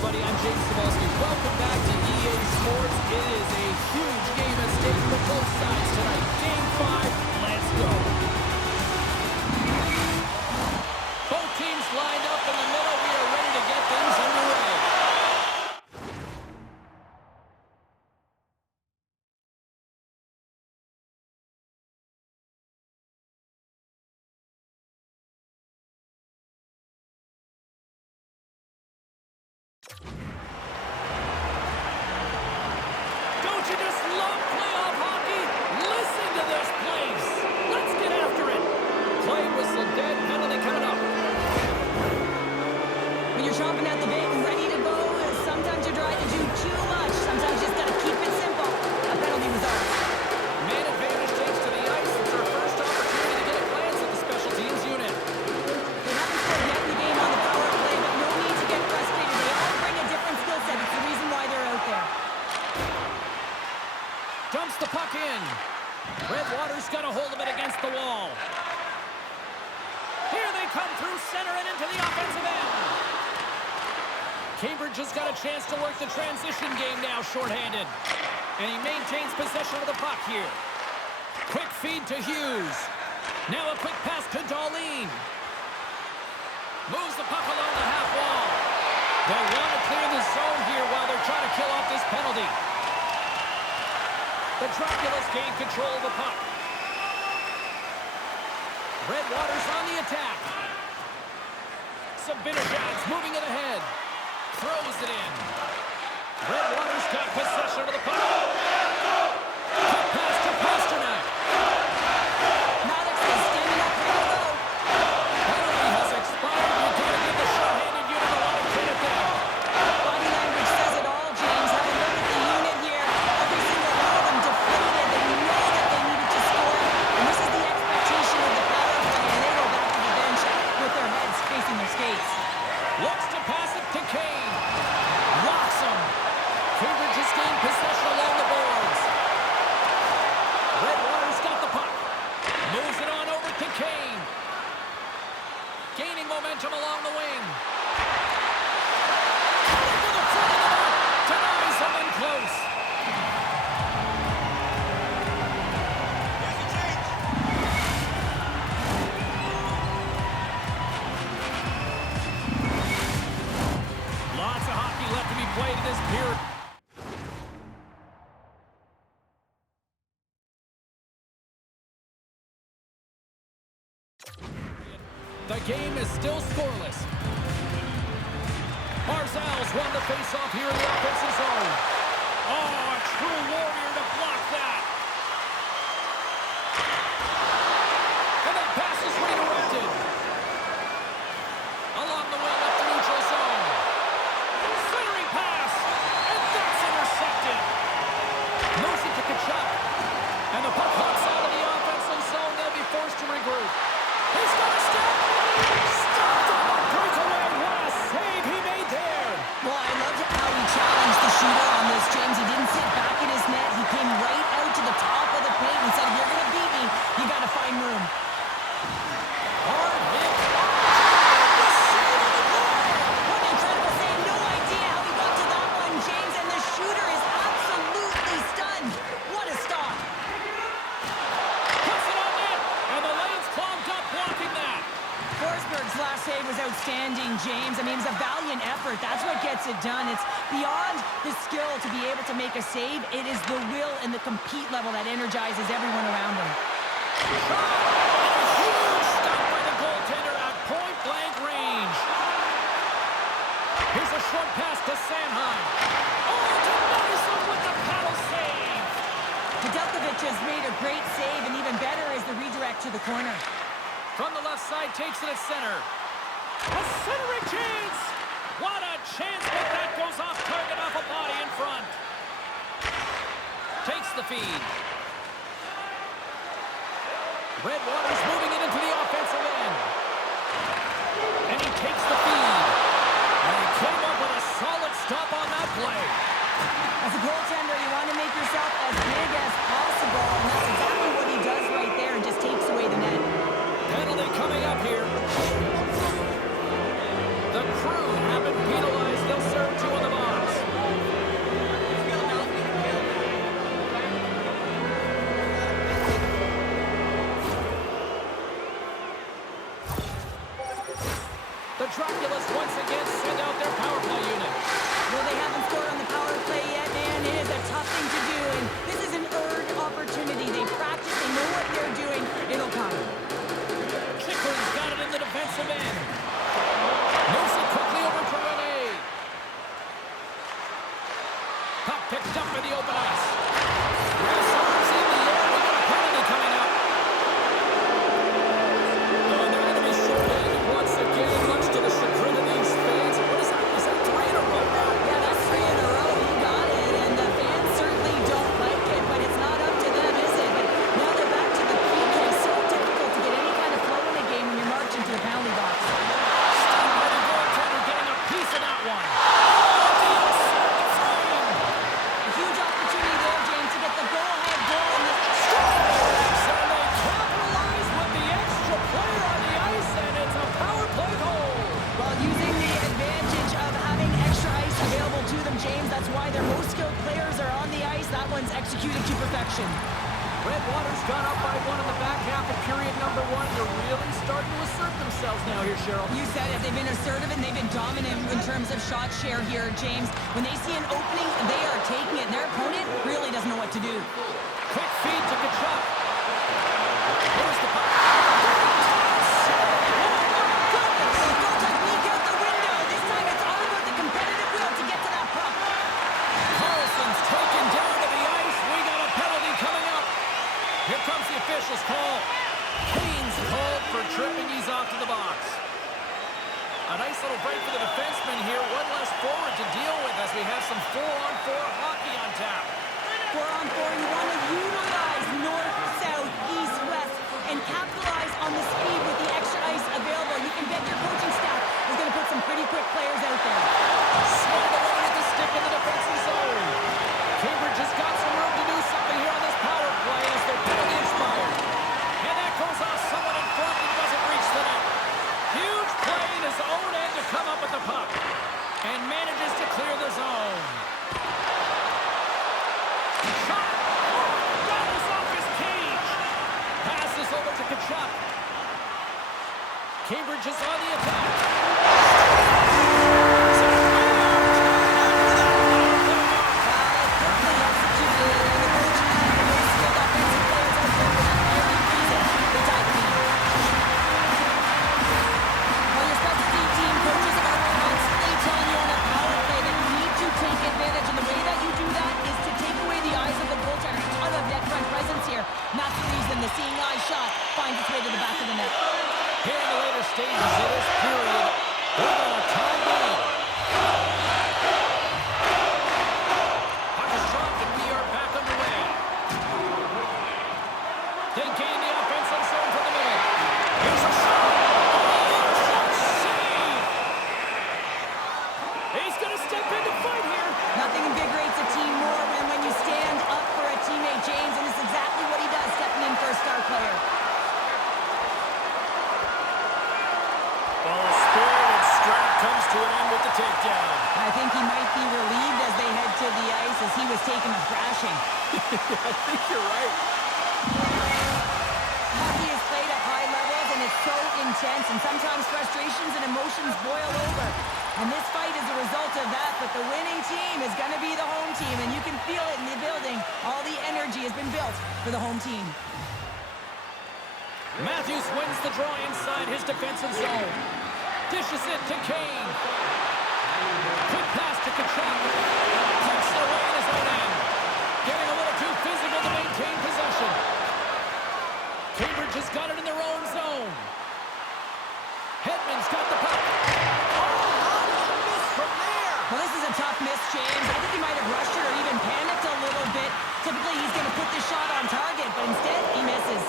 everybody. I'm James Cebulski. Welcome back to EA Sports. It is a huge game at stake for both sides tonight. Game 5, let's go. Both teams lined up in the middle. We are ready to get things underway. Don't you just love playoff hockey? Listen to this place. Let's get after it. Play whistle dead, penalty coming up. When you're chomping at the bit and ready to go, sometimes you try to do too much. Sometimes you just got to keep it simple. A penalty was ours. Man advantage takes to the ice. It's our first opportunity to get a glance at the special teams unit. They haven't scored yet in the game on the power play, but no need to get frustrated. They all bring a different skill set. It's the reason why they're out there. Dumps the puck in. Redwater's got a hold of it against the wall. Here they come through center and into the offensive end. Cambridge has got a chance to work the transition game now, shorthanded. And he maintains possession of the puck here. Quick feed to Hughes. Now a quick pass to Darlene. Moves the puck along the half wall. They'll want to clear the zone here while they're trying to kill off this penalty. The Draculas gain control of the puck. Redwater's on the attack. Sabinajad's moving it ahead. Throws it in. Redwater's got possession of the puck. Quick pass to Pasternak. Maddox is standing up ready to go. Penalty has expired. You've got to give the short-handed unit a lot of credit there. Body language says it all, James. Have a look at the unit here. Every single one of them deflated. They know that they needed to score. And this is the expectation of the power play. And they go back to the bench with their heads facing their skates. Looks to pass it to Kane. Locks him. Cambridge has gained possession along the boards. Redwater's got the puck. Moves it on over to Kane. Gaining momentum along the wing. Coming to the front of the net. Denies him in close. Lots of hockey left to be played in this period. The game is still scoreless. Barzal's won the face-off here in the offensive zone. Oh, a true warrior to block that. And that pass is redirected. Along the wing up the neutral zone. Centering pass. And that's intercepted. Moves it to Kachuk. And the puck hops out of the offensive zone. They'll be forced to regroup. He's got a step. Stopped on the breakaway. What a save he made there. Well, I loved how he challenged the shooter on this, James. He didn't sit back in his net. He came right out to the top of the paint and said, if you're going to beat me, you got to find room. Hard hit. The save of the goal! What an incredible save. No idea how he got to that one, James. And the shooter is absolutely stunned. What a stop. Puts it on net. And the lane's clogged up blocking that. Forsberg's last save was outstanding, James. I mean, it was a valiant effort. That's what gets it done. It's beyond the skill to be able to make a save. It is the will and the compete level that energizes everyone around him. A huge stop by the goaltender at point-blank range. Here's a short pass to Sanheim. Oh, denies him with the paddle save. Nedeljkovic has made a great save, and even better is the redirect to the corner. From the left side, takes it at center. A centering chance! What a chance, but that goes off target off a body in front. Takes the feed. Redwater's moving it into the offensive end. And he takes the feed. And he came up with a solid stop on that play. As a goaltender, you want to make yourself as big as possible, and that's exactly what he does right there and just takes away the net. Penalty coming up here. The Crew have been penalized. They'll serve 2 Dracula's once again send out their power play unit. Well, they haven't scored on the power play yet, man. It is a tough thing to do, and this is an earned opportunity. They practice, they know what they're doing. It'll come. Kicker's got it in the defensive end. Moves it quickly over to Rene. Puck picked up in the open ice. Grass arms in the air. We got a penalty coming up. Oh, they're going to be shorthanded once again, much to the chagrin of these fans. What is that? Is that 3 in a row now? Yeah, that's 3 in a row. You got it, and the fans certainly don't like it, but it's not up to them, is it? But now they're back to the PK. So difficult to get any kind of flow in a game when you're marching to the penalty box. Steve with the goaltender getting a piece of that one. A huge opportunity there, James, to get the go-ahead goal in this. So they capitalize with the extra player on the ice, and it's a power play goal. While using the advantage of having extra ice available to them, James, that's why their most skilled players are on the ice. That one's executed to perfection. Redwater's gone up by 1 in the back half of period number 1. They're really starting to assert themselves now here, Cheryl. You said it. They've been assertive and they've been dominant in terms of shot share here, James. When they see an opening, they are taking it. Their opponent really doesn't know what to do. Quick feed to Kachuk. Here's the puck. Goal technique out the window. This time it's all about the competitive will to get to that puck. Carlson's taken down to the ice. We got a penalty coming up. Here comes the official's call. Kane's called for tripping. He's off to the box. A nice little break for the defenseman here. One less forward to deal with as we have some 4-on-4 hockey on tap. 4-on-4, you want to utilize north, south, east, west, and capitalize on the speed with the extra ice available. You can bet your coaching staff is going to put some pretty quick players out there. Smart along at the stick in the defensive zone. Cambridge has got some room to do something here on this power play as their penalty expired. And that goes off someone in front and doesn't reach the net. Huge play in his own end to come up with the puck. And manages to clear the zone. Shot! Rattles off his cage. Passes over to Kachuk. Cambridge is on the attack. The seeing eye shot finds its way to the back of the net. Here in the later stages of this period, we're going to tie game. Puck is dropped and we are back underway. They gain the offensive zone for the minute. Here's a shot. Oh, shot save. He's going to step in to fight here. Nothing invigorates a team more than when you stand up for a teammate, James, and it's exactly what he does, stepping in for a star player. Well, the spirit and strength comes to an end with the takedown. I think he might be relieved as they head to the ice as he was taking a thrashing. I think you're right. Hockey is played at high levels, and it's so intense, and sometimes frustrations and emotions boil over. And this fight is a result of that, but the winning team is going to be the home team, and you can feel it in the building. All the energy has been built for the home team. Matthews wins the draw inside his defensive zone. Dishes it to Kane. Quick pass to Kachuk. Takes it away in his own end. Getting a little too physical to maintain possession. Cambridge has got it in their own zone. Hedman's got the puck. Well, this is a tough miss, James. I think he might have rushed it or even panicked a little bit. Typically, he's going to put this shot on target, but instead, he misses.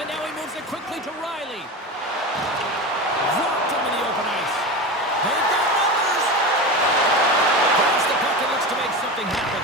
And now he moves it quickly to Riley. Dropped him in the open ice. They've got numbers. Grabs the puck and looks to make something happen.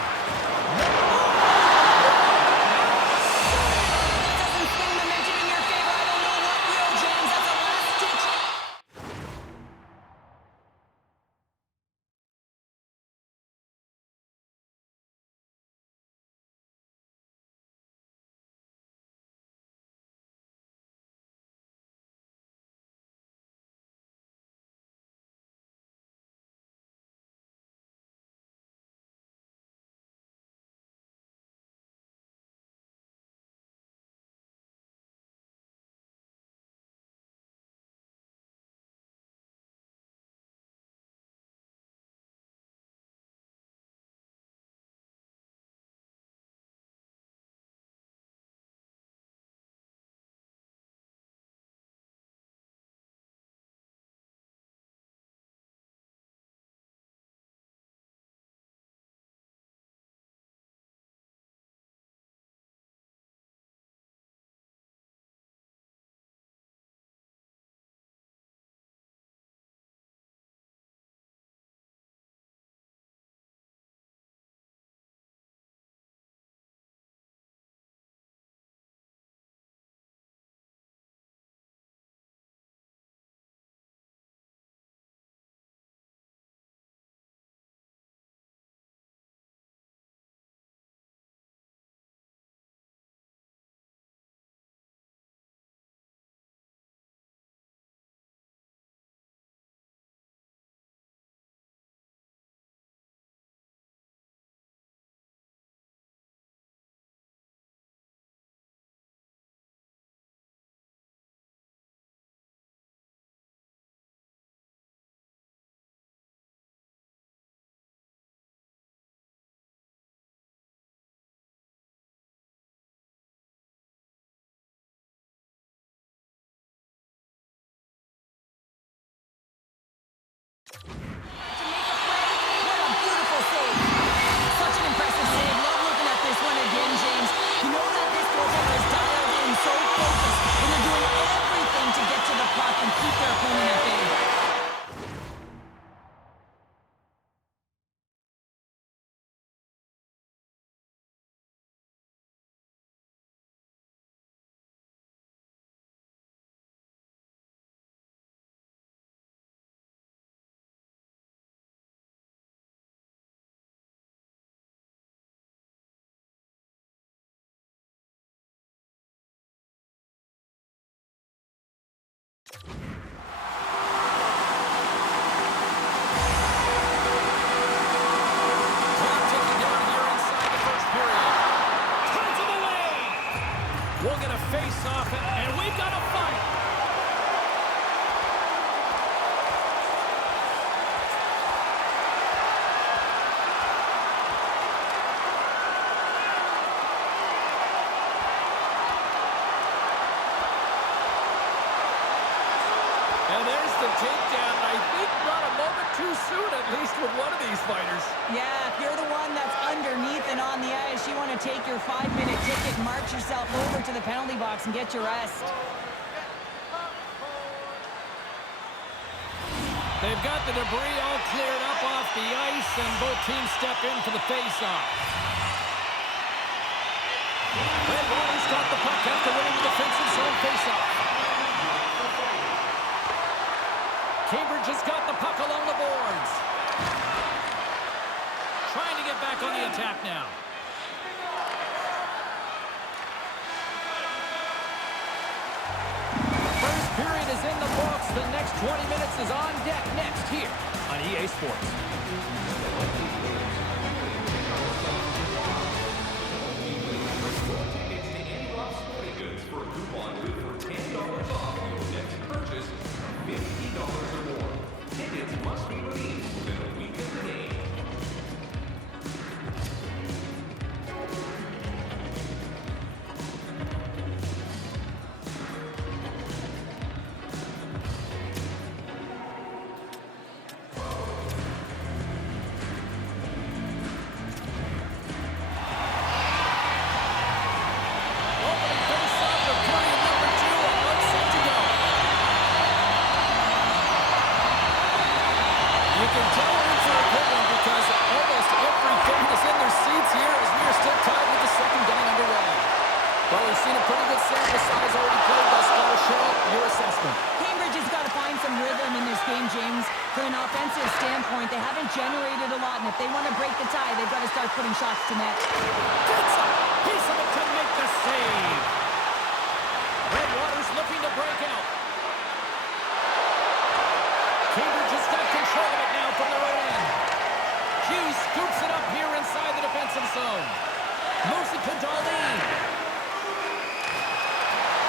face-off, and we've got a fight. And there's the takedown. I think not a moment too soon, at least with one of these fighters. Yeah, if you're the one that's underneath and on the ice, you want to take your 5-minute ticket, march yourself over to the penalty box and get your rest. They've got the debris all cleared up off the ice, and both teams step in for the face-off. Redwater's got the puck after winning the defensive zone face-off. Cambridge has got the puck along the boards. Trying to get back on the attack now. First period is in the books. The next 20 minutes is on deck next here on EA Sports. Tickets to any Rock Sporting Goods for a coupon good for $10 off your next purchase of $50 or more. Tickets must be redeemed within a week of the game. Opening face-off for period number 2, and 1 set to go. You can tell we're in for a good one because almost every fan is in their seats here as we are still tied with the second getting underway. Well, we've seen a pretty good sample size already played thus far. Cheryl, your assessment. Cambridge has got to find some rhythm in this game, James. From an offensive standpoint, they haven't generated a lot, and if they want to break the tie, they've got to start putting shots to net. Gets a piece of it to make the save. Redwater's looking to break out. Cambridge has got control of it now from the right end. Hughes scoops it up here inside the defensive zone. Moves it to Darlene.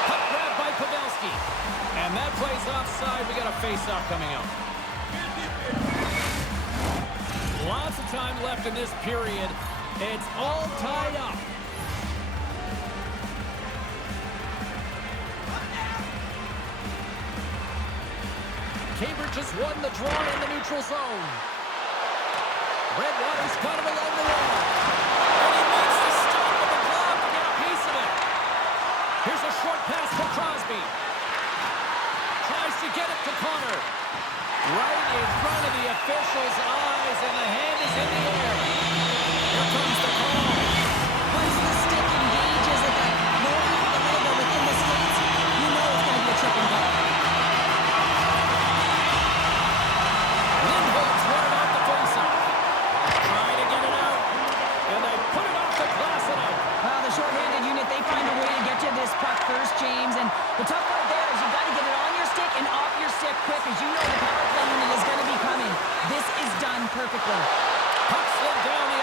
Puck grab by Pavelski. And that plays offside. We got a face-off coming up. Lots of time left in this period. It's all tied up. Cambridge has won the draw in the neutral zone. Redwater's got him along the wall. And he makes the stop with the glove to get a piece of it. Here's a short pass to Crosby. Tries to get it to Connor. Right in front of the official's eyes, and the hand is in the air. Here comes the call. Once the stick engages at the lower half of the leg or within the skates, you know it's going to be a tripping ball. Lindholm's running off the faceoff. Trying to get it out. And they put it off the glass and out. Well, the shorthanded unit, they find a way to get to this puck first, James. And the tough part there is you've got to get it on your stick and off your stick quick, as you know the power play unit is going to be coming. This is done perfectly. Puck slid down the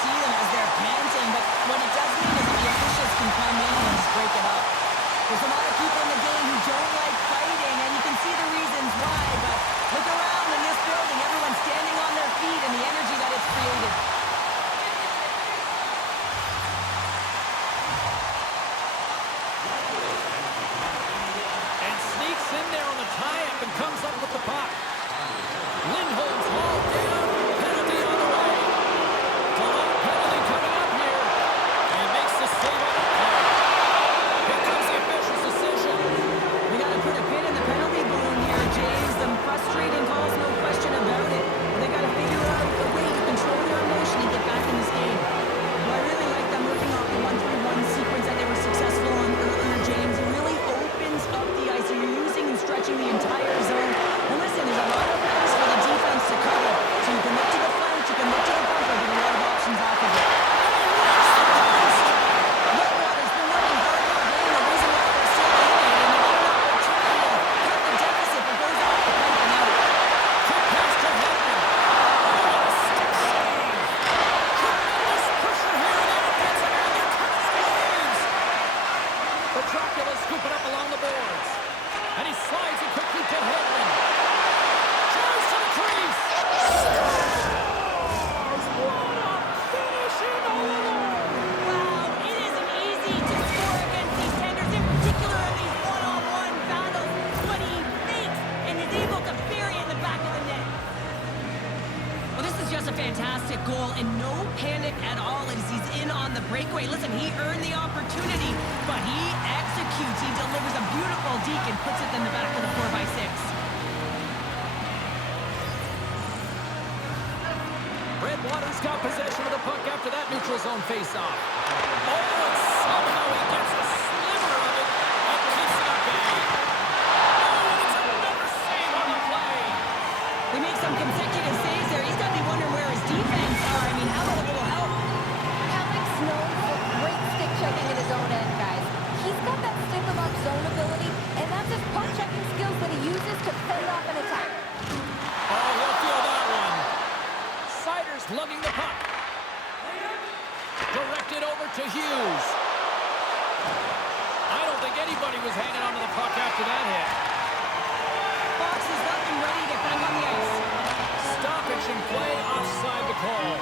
see them as they're panting, but what it does mean is that the officials can come in and just break it up. There's a lot of people in the game who don't like fighting, and you can see the reasons why, but look around in this building. Everyone's standing on their feet and the energy that it's created. And sneaks in there on the tie-up and comes up with the puck. Lindholm's hauled down. Penalty on the way. Delayed penalty coming up here. And makes the save on the play. Here comes the official's decision. We got to put a pin in the penalty balloon here, James. Some frustrating calls, no question about it. They got to figure out a way to control their emotion and get back in this game. Well, I really like them working off the 1-3-1 sequence that they were successful on earlier, James. It really opens up the ice. So you're using and stretching the entire zone. And listen, there's a lot of pass for the defense to cover. So you can look to the flank, you can look to the bumper, but a lot of options off of it. Redwater's been working hard all game. The reason why they're still in it, and they get an opportunity to cut the deficit, but goes off the pipe and out. Quick pass to Hedman. Oh, a stick save. Tremendous pressure here in the offensive end. They're coming in waves. The Dracula scooping up along the boards. And he slides it quickly to Hedman. Drives to the crease. Scores! What a finish in Ottawa! Wow, it isn't easy to score against these tenders, in particular in these one-on-one battles. What he thinks and is able to bury it in the back of the net. Well, this is just a fantastic goal, and no panic at all as he's in on the breakaway. Listen, he earned the opportunity, but he executes. He delivers a beautiful deke and puts it in the back of the 4x6. Redwater's got possession of the puck after that neutral zone face-off. Oh, and somehow he gets a sliver of it and keeps it at bay. Oh, and it's another save on the play. They make some consecutive saves there. He's got to be wondering where his defense are. I mean, how about a little help? Alex known for great stick checking in his own end, guys. He's got that stick-em-up zone ability, and that's his puck-checking skills that he uses to fend off an attack. Oh, he'll feel that one. Siders lugging the puck. Directed over to Hughes. I don't think anybody was hanging on to the puck after that hit. Fox is up and ready to get back on the ice. Stoppage in play offside the call.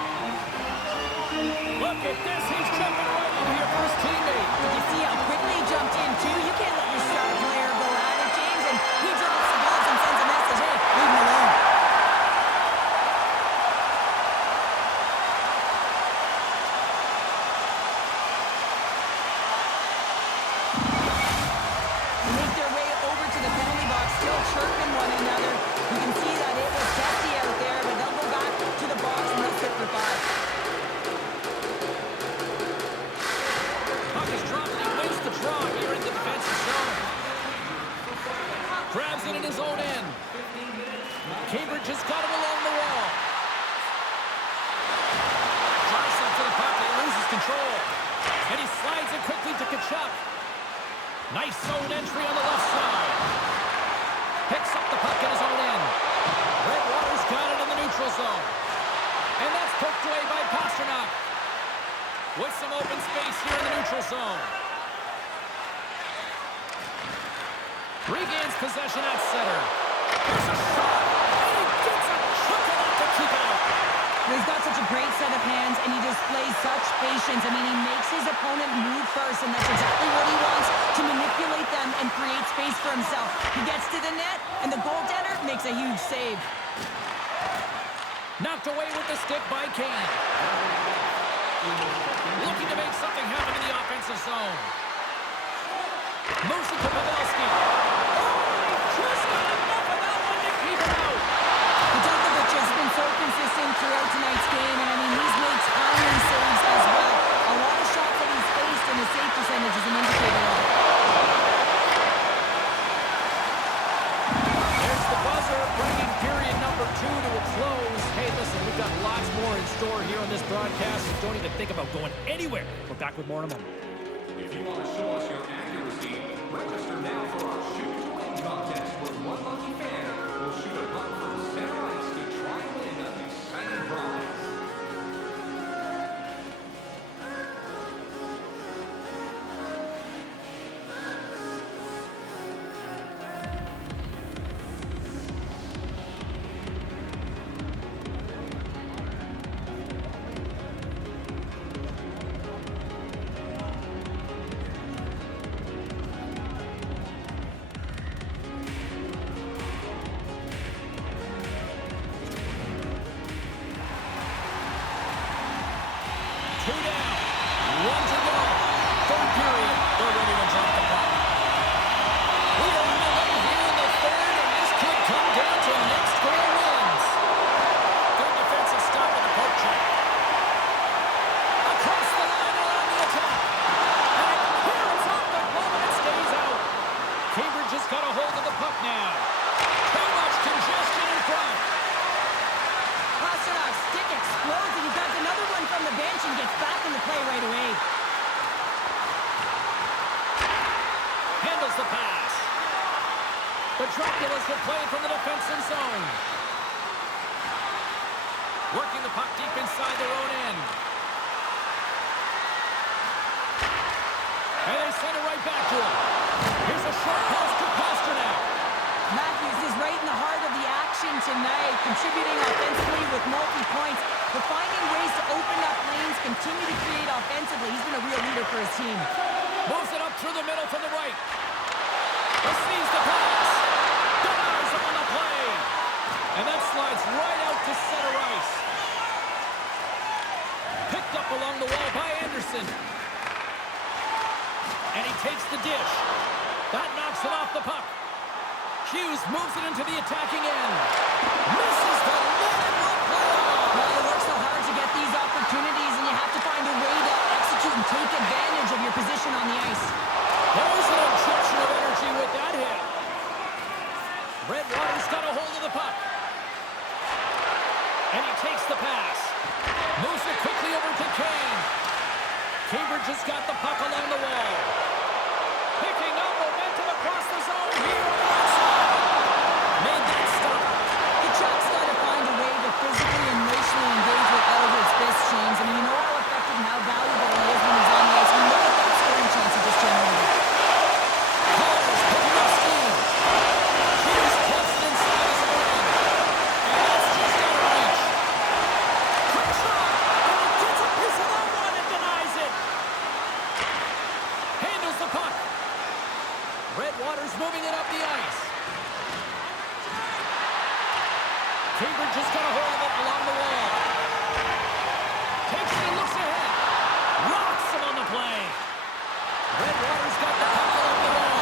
Look at this. He's jumping right in here for his teammate. Did you see how quickly he jumped in, too? You can't let your star player go at it, James. And he drops the gloves and sends a message, hey, leave him alone. They make their way over to the penalty box, still chirping one another. You can see that it was testy out there, but they'll go back to the box and they'll sit for 5. Puck is dropped and he wins the draw here in the defensive zone. Grabs it in his own end. Cambridge has got it along the wall. Drives up to the puck and he loses control. And he slides it quickly to Kachuk. Nice zone entry on the left side. Picks up the puck in his own end. Redwater's got it in the neutral zone. And that's poked away by Pasternak. With some open space here in the neutral zone. Regains possession at center. There's a shot. And he gets a hook it up to keep it out. He's got such a great set of hands, and he displays such patience. I mean, he makes his opponent move first, and that's exactly what he wants, to manipulate them and create space for himself. He gets to the net, and the goaltender makes a huge save. Knocked away with the stick by Kane. Looking to make something happen in the offensive zone. Moves it to Pavelski. Oh, he just got enough of that one to keep him out. Djokovic has been so consistent throughout tonight's game, and I mean, he's made timely saves as well. A lot of shots that he's faced, and his save percentage is an indicator of it. There's the buzzer, bringing period number 2 to a close. Hey, listen, we've got lots more in store here on this broadcast. Don't even think about going anywhere. We're back with more in a moment. If you want to show us your accuracy, register now for our Shoot to Win contest, where one lucky fan will shoot a puck from center ice to try and win an exciting prize. Handles the pass. The Draculas will play it from the defensive zone. Working the puck deep inside their own end. And they send it right back to him. Here's a short pass to Pasternak. Matthews is right in the heart of the action tonight, contributing offensively with multi-points, but finding ways to open up lanes, continue to create offensively. He's been a real leader for his team. Moves it up through the middle from the right. Receives the pass. Denies him on the play. And that slides right out to center ice. Picked up along the wall by Anderson. And he takes the dish. That knocks it off the puck. Hughes moves it into the attacking end. Misses the net and will play on. Well, you work so hard to get these opportunities, and you have to find a way to execute and take advantage of your position on the ice. There's an injection of energy with that hit. Redwater's got a hold of the puck. And he takes the pass. Moves it quickly over to Kane. Cambridge has got the puck along the wall. Picking up momentum across the zone here on the outside. Made that stop. The Chucks got to find a way to physically and emotionally engage with Eldred's fist, James. I mean, you know how effective and how valuable he is when he's on the ice. We look at that scoring chance he just generated. Hall is picking up steam. Hughes puts it inside his own end. And that's just out of reach. Quick shot. And he gets a piece of that one and denies it. Handles the puck. Redwater's moving it up the ice. Cambridge just got a hold of it along the wall. Takes it and looks ahead. Rocks him on the play. Redwater's got the puck along the wall.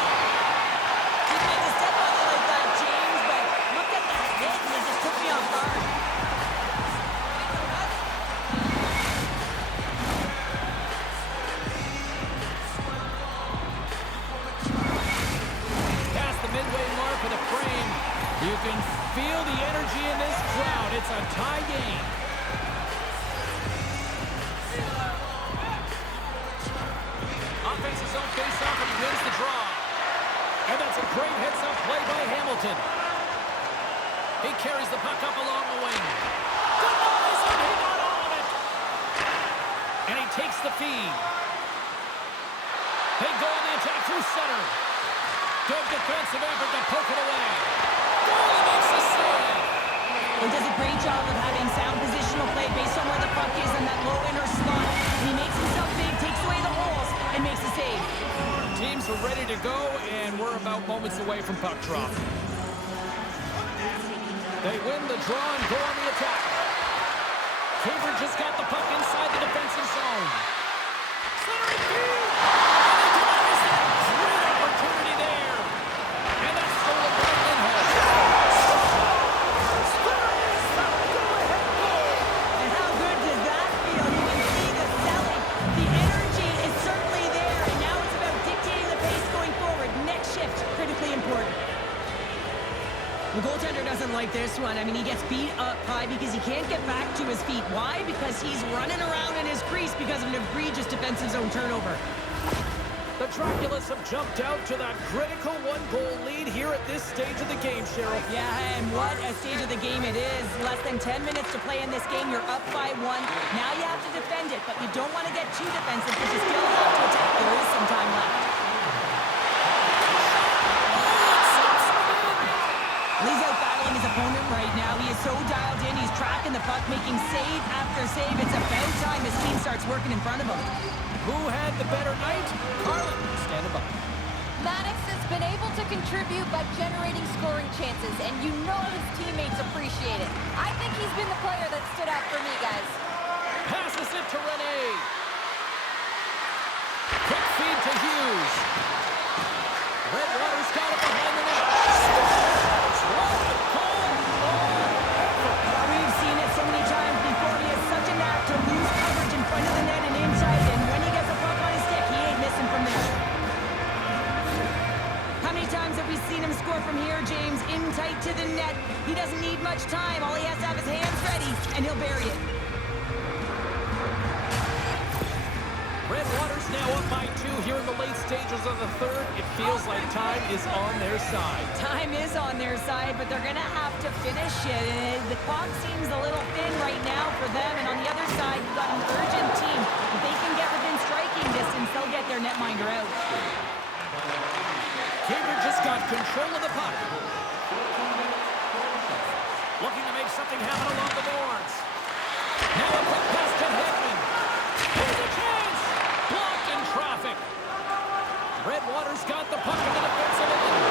Didn't mean to step on it like that, James, but look at that hit, and it just took me off guard. Past the midway mark of the frame. You can feel the energy in this crowd. It's a tie game. Offensive zone face-off, and he wins the draw. And that's a great heads-up play by Hamilton. He carries the puck up along the wing. Denies him. He got on it. And he takes the feed. They go on the attack through center. Good defensive effort to poke it away. Goalie makes the save. He does a great job of having sound positional play based on where the puck is in that low inner slot. And he makes himself big, takes away the holes, and makes a save. Teams are ready to go, and we're about moments away from puck drop. They win the draw and go on the attack. Cambridge has got the puck inside the defensive zone. Centering feed! And he denies that. Great opportunity there. And that's stolen by Lindholm. Spurs have a go-ahead goal. And how good does that feel? You can see the selling. The energy is certainly there, and now it's about dictating the pace going forward. Next shift, critically important. The goaltender doesn't like this one. I mean, he gets beat up high because he can't get back to his feet. Why? Because he's running around in his crease because of an egregious defensive zone turnover. The Draculas have jumped out to that critical one-goal lead here at this stage of the game, Cheryl. Yeah, and what a stage of the game it is. Less than 10 minutes to play in this game. You're up by 1. Now you have to defend it, but you don't want to get too defensive because you still have to attack. There is some time left. He's out battling his opponent right now. He is so dialed in. He's tracking the puck, making save after save. It's about time his team starts working in front of him. Who had the better night? Carlin, standing by. Maddox has been able to contribute by generating scoring chances, and you know his teammates appreciate it. I think he's been the player that stood out for me, guys. Passes it to Rene. Quick feed to Hughes. Redwater's got it behind the net. Scores! What a goal! We've seen it so many times before. He has such a knack to lose coverage in front of the net and inside, and when he gets a puck on his stick, he ain't missing from there. How many times have we seen him score from here, James? In tight to the net. He doesn't need much time. All he has to have his hands ready, and he'll bury it. Redwater's now up by 2 here in the late stages of the third. It feels like time is on their side. Time is on their side, but they're going to have to finish it. The clock seems a little thin right now for them, and on the other side, you've got an urgent team. If they can get within striking distance, they'll get their netminder out. Cambridge has got control of the puck. Looking to make something happen along the boards. Now a quick pass to Hedman. Here's a chance! Blocked in traffic. Redwater's got the puck in the defensive end.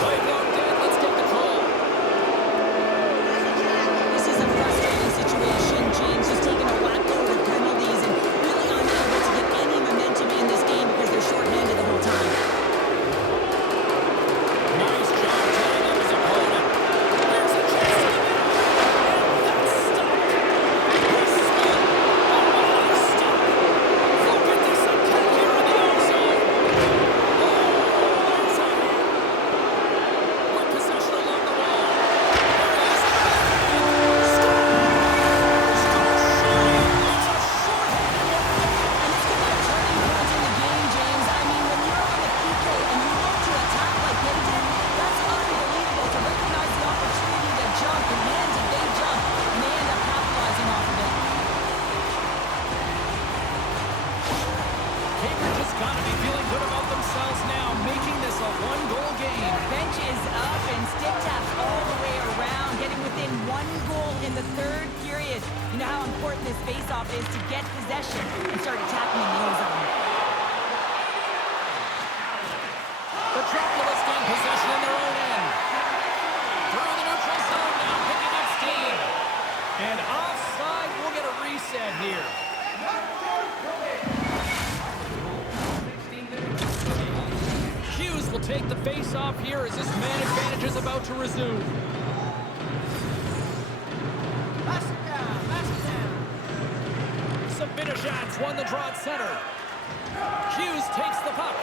Play clock dead. Let's get the call. This is a frustrating situation. James just taking a whack load of penalties and really unable to get any momentum in this game because they're shorthanded the whole time. Nice job tying up his opponent. There's a chance to the middle. And that's stopped. He's still already stopped. Look at this attack here in the ozone. Oh, there's a hit. With possession along the wall. There he is. Stop. Stop shooting. It's a short-handed one. And this could be a turning point in the game, James. I mean, when you're on the PK and you look to attack like they did, that's unbelievable to recognize the opportunity to jump, and man, did they jump, and they end up capitalizing off of it. Cambridge has got to be feeling good about themselves now, making this a one-goal game. Bench is up and stick taps all the way around, getting within 1 goal in the third period. You know how important this face-off is to get possession and start attacking in the ozone. The Tropolis gain possession in their own end. Through the neutral zone now, picking up steam. And offside, we'll get a reset here. Hughes will take the face-off here as this man advantage is about to resume. Sabinishad's won the draw at center. Hughes takes the puck.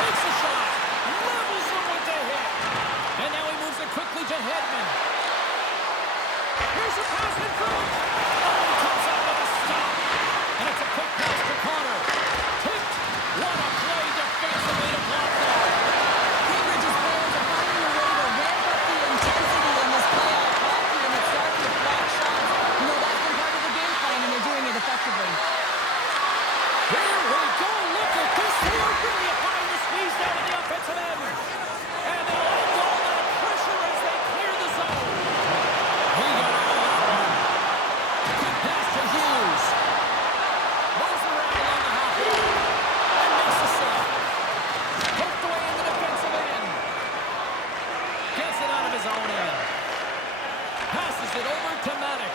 Takes a shot. Levels him with the hit. And now he moves it quickly to Hedman. Here's a pass in front. Oh, he comes out with a stop. And it's a quick pass to Connor. Tipped. What a play defensively to block that. Cambridge's players are finding a way to ramp up the intensity in this playoff hockey, and it starts with block shots. You know, that's been part of the game plan, and they're doing it effectively. Here we go. Look at this. They are really applying the squeeze down in the offensive end. And they'll end all that pressure as they clear the zone. He got out of that one. Quick pass to Hughes. Moves around along the half wall. And makes the save. Poked away in the defensive end. Gets it out of his own end. Passes it over to Maddox.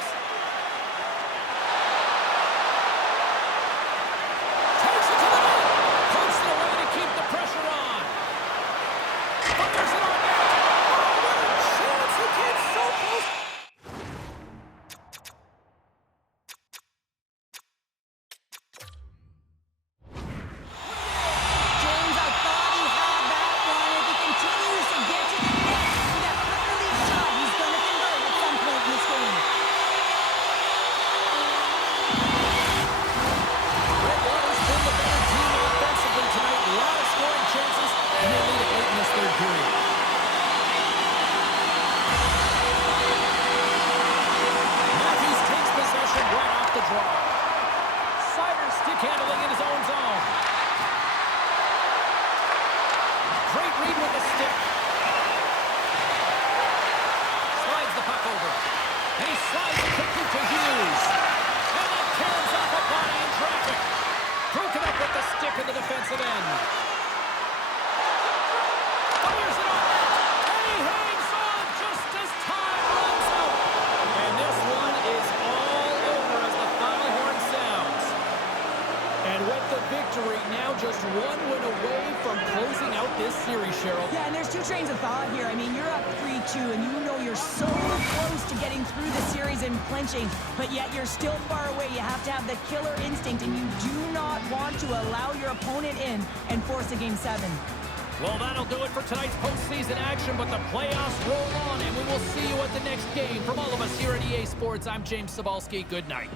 Takes it to the net. Pumps it away to keep the pressure on. Fires it on net. Oh, what a chance. He came so close. James, I thought he had that one. If he continues to get to the net, that quick release shot, he's going to convert at some point in this game. Redwater's been the better team offensively tonight. A lot of scoring chances, and they lead it late in this third period. Matthews takes possession right off the draw. Sider stick handling in his own zone. Great read with the stick. Slides the puck over. And he slides it quickly to Hughes. And that tears off a body in traffic. Broken up with the stick in the defensive end. Fires it on net. And he hangs on just as time runs out. And this one is all over as the final horn sounds. And with the victory, now just one win away from closing out this series, Cheryl. Yeah, and there's two trains of thought here. I mean, you're up 3-2, and you know you're so close to getting through the series and clinching, but yet you're still far away. You have to have the killer instinct, and you do not want to allow your opponent in and force a Game 7. Well, that'll do it for tonight's postseason action, but the playoffs roll on, and we will see you at the next game. From all of us here at EA Sports, I'm James Cebulski. Good night.